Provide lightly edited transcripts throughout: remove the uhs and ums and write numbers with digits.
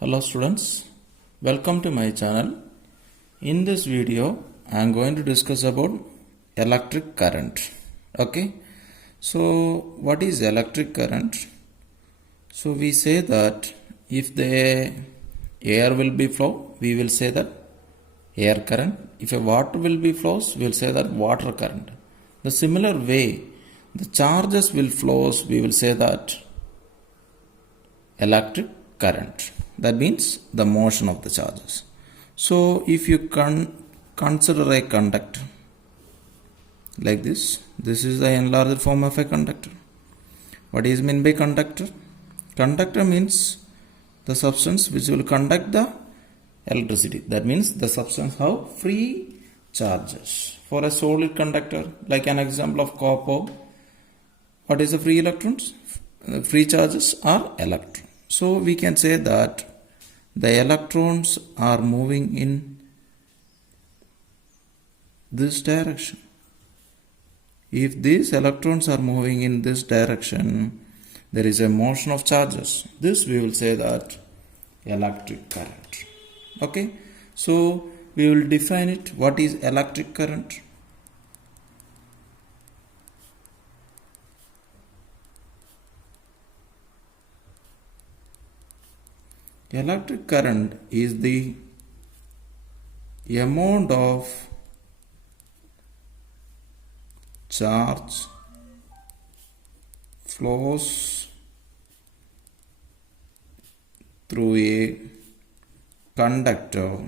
Hello students, welcome to my channel. In this video, I am going to discuss about electric current. Okay, so what is electric current? So we say that if the air will be flow, we will say that air current. If a water will be flows, we will say that water current. The similar way, the charges will flows, we will say that electric current. That means the motion of the charges. So if you consider a conductor like this is the enlarged form of a conductor. What is meant by conductor? Conductor means the substance which will conduct the electricity. That means the substance have free charges. For a solid conductor, like an example of copper, what is the free electrons? Free charges are electrons. So we can say that the electrons are moving in this direction. If these electrons are moving in this direction, there is a motion of charges. This we will say that electric current. Okay, so we will define it. What is electric current? Electric current is the amount of charge flows through a conductor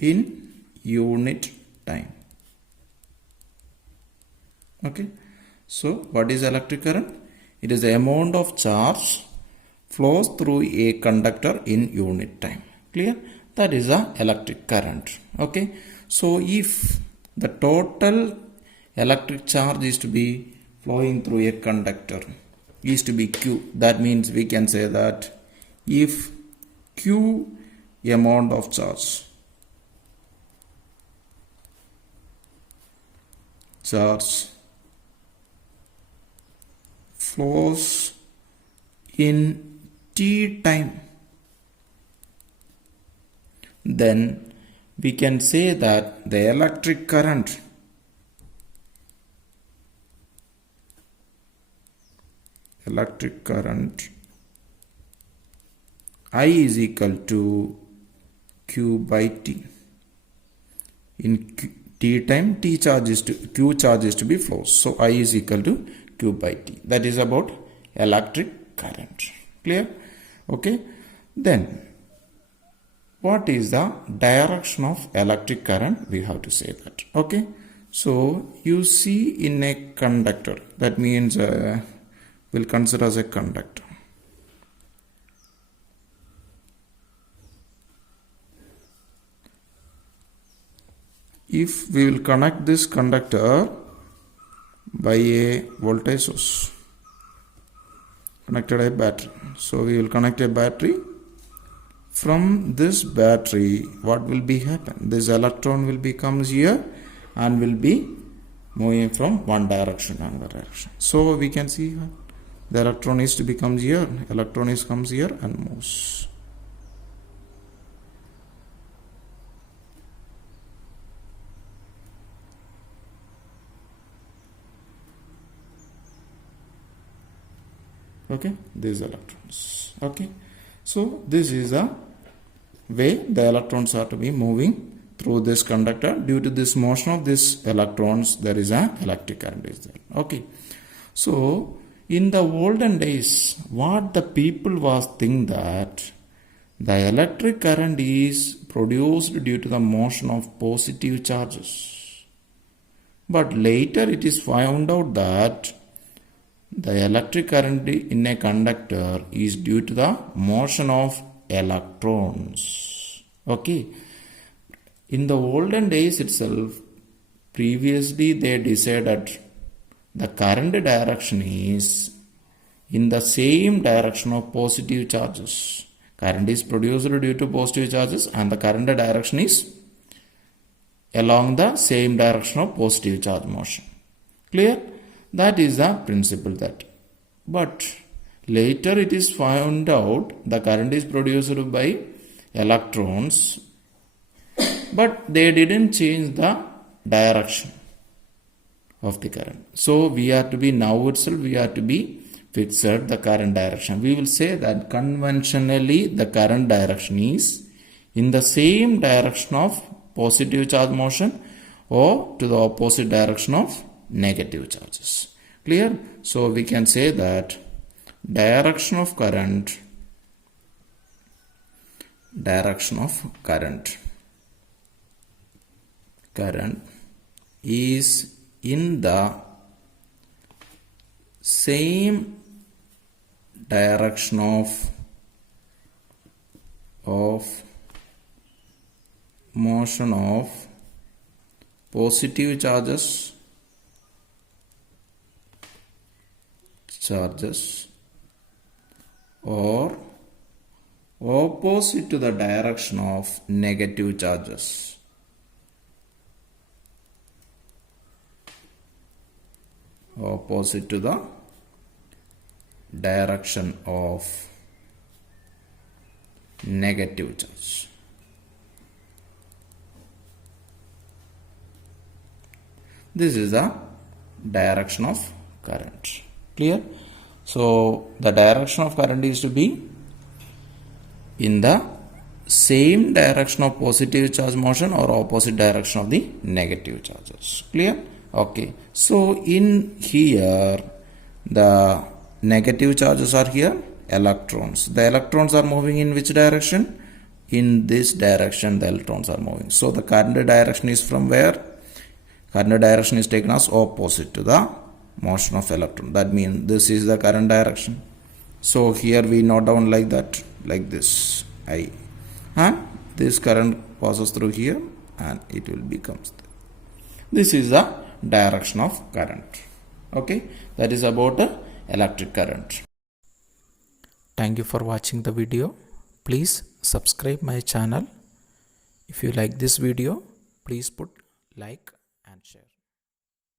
in unit time. Okay. So, what is electric current? It is the amount of charge flows through a conductor in unit time. Clear? That is the electric current. Okay. So, if the total electric charge is to be flowing through a conductor is to be Q, that means we can say that if Q amount of charge flows in T time, then we can say that the electric current I is equal to Q by T. In T time, Q charge is to be flows. So I is equal to Q by T. That is about electric current. Clear? Okay. Then what is the direction of electric current? We have to say that. Okay. So you see in a conductor, that means we'll consider as a conductor. If we will connect this conductor by a voltage source, connected a battery. So we will connect a battery. From this battery, what will be happen? This electron will comes here and will be moving from one direction to another direction. So we can see the electron is to becomes here. Electron is comes here and moves. Okay, these electrons. Okay, so this is the way the electrons are to be moving through this conductor. Due to this motion of these electrons, there is an electric current is there. Okay, so in the olden days, what the people was think that the electric current is produced due to the motion of positive charges. But later it is found out that the electric current in a conductor is due to the motion of electrons. Okay. In the olden days itself, previously they decided the current direction is in the same direction of positive charges. Current is produced due to positive charges and the current direction is along the same direction of positive charge motion. Clear? That is the principle that. But later it is found out the current is produced by electrons, but they didn't change the direction of the current. So we have to be now itself we have to be fixed the current direction. We will say that conventionally the current direction is in the same direction of positive charge motion or to the opposite direction of negative charges. Clear? So we can say that direction of current is in the same direction of motion of positive charges or opposite to the direction of negative charges. Opposite to the direction of negative charge. This is the direction of current. Clear? So the direction of current is to be in the same direction of positive charge motion or opposite direction of the negative charges. Clear? Okay. So in here the negative charges are here electrons. The electrons are moving in which direction? In this direction the electrons are moving. So the current direction is from where? Current direction is taken as opposite to the motion of electron. That means this is the current direction. So here we note down like that, like this I, and this current passes through here and it will becomes there. This is the direction of current. Okay, that is about electric current. Thank you for watching the video. Please subscribe my channel. If you like this video, please put like